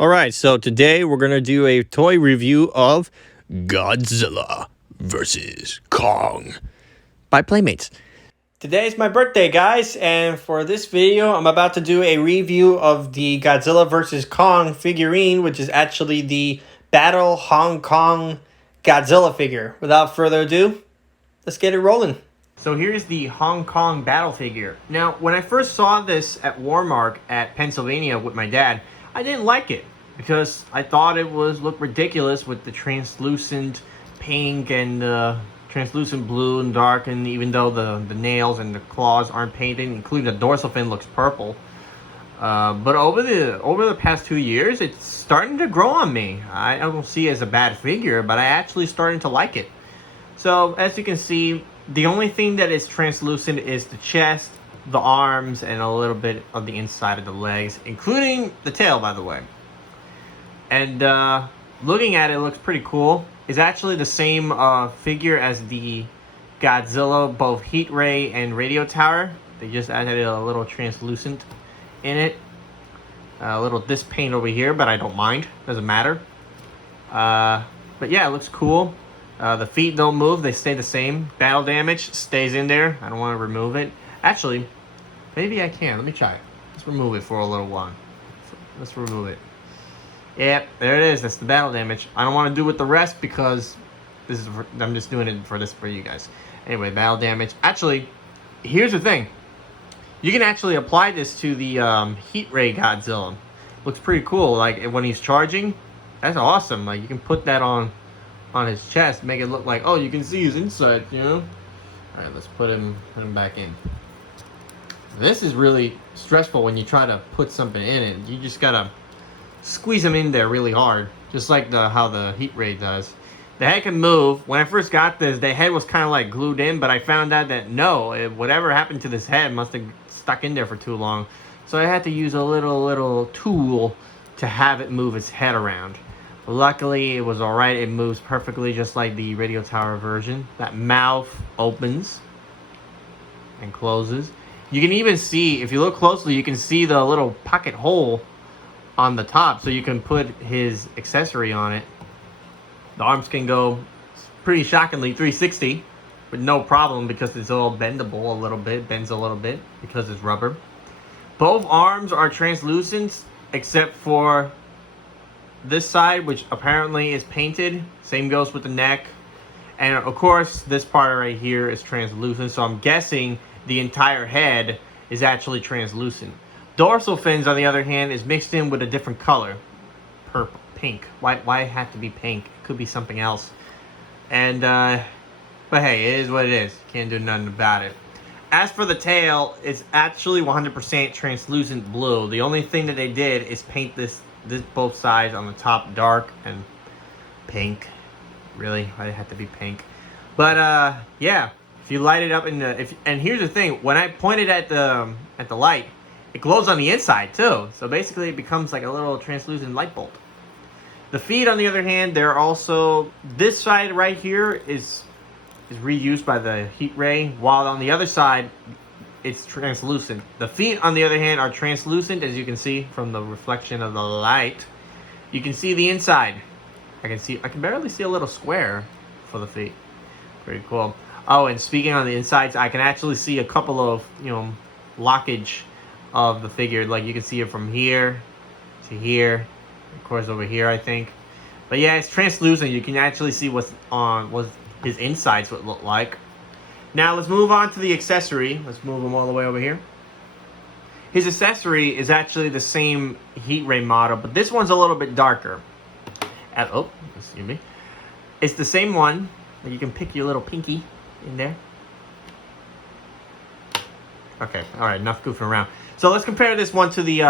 Alright, so today we're going to do a toy review of Godzilla vs. Kong by Playmates. Today's my birthday, guys, and for this video, I'm about to do a review of the Godzilla vs. Kong figurine, which is actually the Battle Hong Kong Godzilla figure. Without further ado, let's get it rolling. So here's the Hong Kong battle figure. Now, when I first saw this at Walmart at Pennsylvania with my dad, I didn't like it because I thought it looked ridiculous with the translucent pink and translucent blue and dark, and even though the nails and the claws aren't painted, including the dorsal fin looks purple. But over the past 2 years, it's starting to grow on me. I don't see it as a bad figure, but I actually starting to like it. So as you can see, the only thing that is translucent is the chest, the arms, and a little bit of the inside of the legs, including the tail, by the way. And looking at it, it looks pretty cool. It's actually the same figure as the Godzilla, both heat ray and radio tower. They just added a little translucent in it. A little disc paint over here, but I don't mind. Doesn't matter. But yeah, it looks cool. The feet don't move, they stay the same. Battle damage stays in there. I don't want to remove it. Actually, maybe I can. Let me try it. Let's remove it for a little while. Let's remove it. Yep, there it is. That's the battle damage. I don't want to do with the rest because I'm just doing it for you guys. Anyway, battle damage. Actually, here's the thing. You can actually apply this to the heat ray Godzilla. Looks pretty cool. Like when he's charging, that's awesome. Like you can put that on his chest, make it look like, oh, you can see his inside, you know? All right, let's put him back in. This is really stressful when you try to put something in it. You just gotta squeeze him in there really hard, just like how the heat ray does. The head can move. When I first got this, the head was kind of like glued in, but I found out that no, whatever happened to this head must have stuck in there for too long. So I had to use a little tool to have it move its head around. Luckily, it was alright. It moves perfectly just like the radio tower version. That mouth opens and closes. You can even see, if you look closely, you can see the little pocket hole on the top, so you can put his accessory on it. The arms can go, pretty shockingly, 360 with no problem because it's all bendable a little bit, bends a little bit because it's rubber. Both arms are translucent except for this side, which apparently is painted. Same goes with the neck. And of course, this part right here is translucent, so I'm guessing the entire head is actually translucent. Dorsal fins, on the other hand, is mixed in with a different color. Purple, pink. Why it have to be pink? It could be something else. And, but hey, it is what it is. Can't do nothing about it. As for the tail, it's actually 100% translucent blue. The only thing that they did is paint this both sides on the top dark and pink. Really, why it had to be pink? But yeah, if you light it up and here's the thing: when I point it at the light, it glows on the inside too. So basically, it becomes like a little translucent light bulb. The feet, on the other hand, they're also, this side right here is reused by the heat ray, while on the other side it's translucent. The feet, on the other hand, are translucent, as you can see from the reflection of the light. You can see the inside. I can barely see a little square for the feet. Pretty cool. Oh, and speaking on the insides, I can actually see a couple of, lockage of the figure. Like you can see it from here to here, of course over here, I think. But yeah, it's translucent. You can actually see what his insides would look like. Now let's move on to the accessory. Let's move him all the way over here. His accessory is actually the same heat ray model, but this one's a little bit darker. Oh, excuse me. It's the same one. You can pick your little pinky in there. Okay, all right, enough goofing around. So let's compare this one to the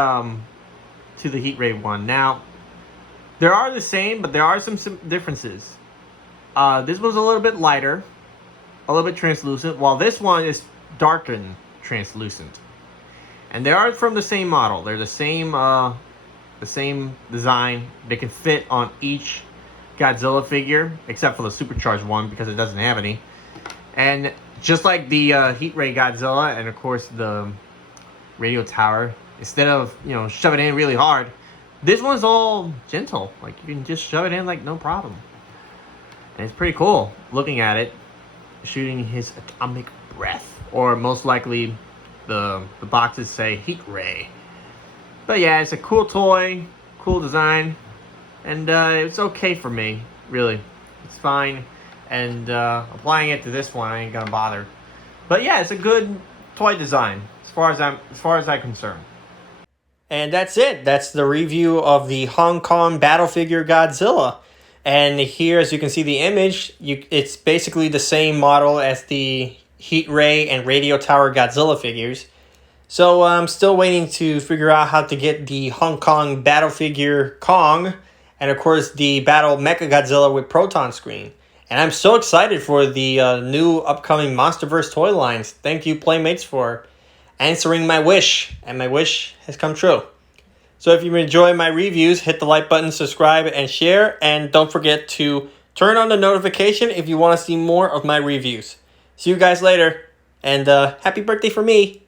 heat ray one. Now, they are the same, but there are some differences. This one's a little bit lighter, a little bit translucent, while this one is darkened translucent. And they are from the same model. They're the same design. They can fit on each Godzilla figure, except for the supercharged one because it doesn't have any. And just like the heat ray Godzilla, and of course the radio tower, instead of shoving it in really hard, This one's all gentle. Like, you can just shove it in like no problem. And it's pretty cool looking at it. Shooting his atomic breath. Or most likely, the boxes say heat ray. But yeah, it's a cool toy. Cool design. And it's okay for me, really. It's fine. And applying it to this one, I ain't gonna bother. But yeah, it's a good toy design as far as I'm concerned. And that's it. That's the review of the Hong Kong battle figure Godzilla. And here, as you can see the image, it's basically the same model as the Heat Ray and Radio Tower Godzilla figures. So I'm still waiting to figure out how to get the Hong Kong battle figure Kong, and of course the Battle Mecha Godzilla with Proton Screen. And I'm so excited for the new upcoming MonsterVerse toy lines. Thank you, Playmates, for answering my wish, and my wish has come true. So if you enjoy my reviews, hit the like button, subscribe, and share. And don't forget to turn on the notification if you want to see more of my reviews. See you guys later, and happy birthday for me.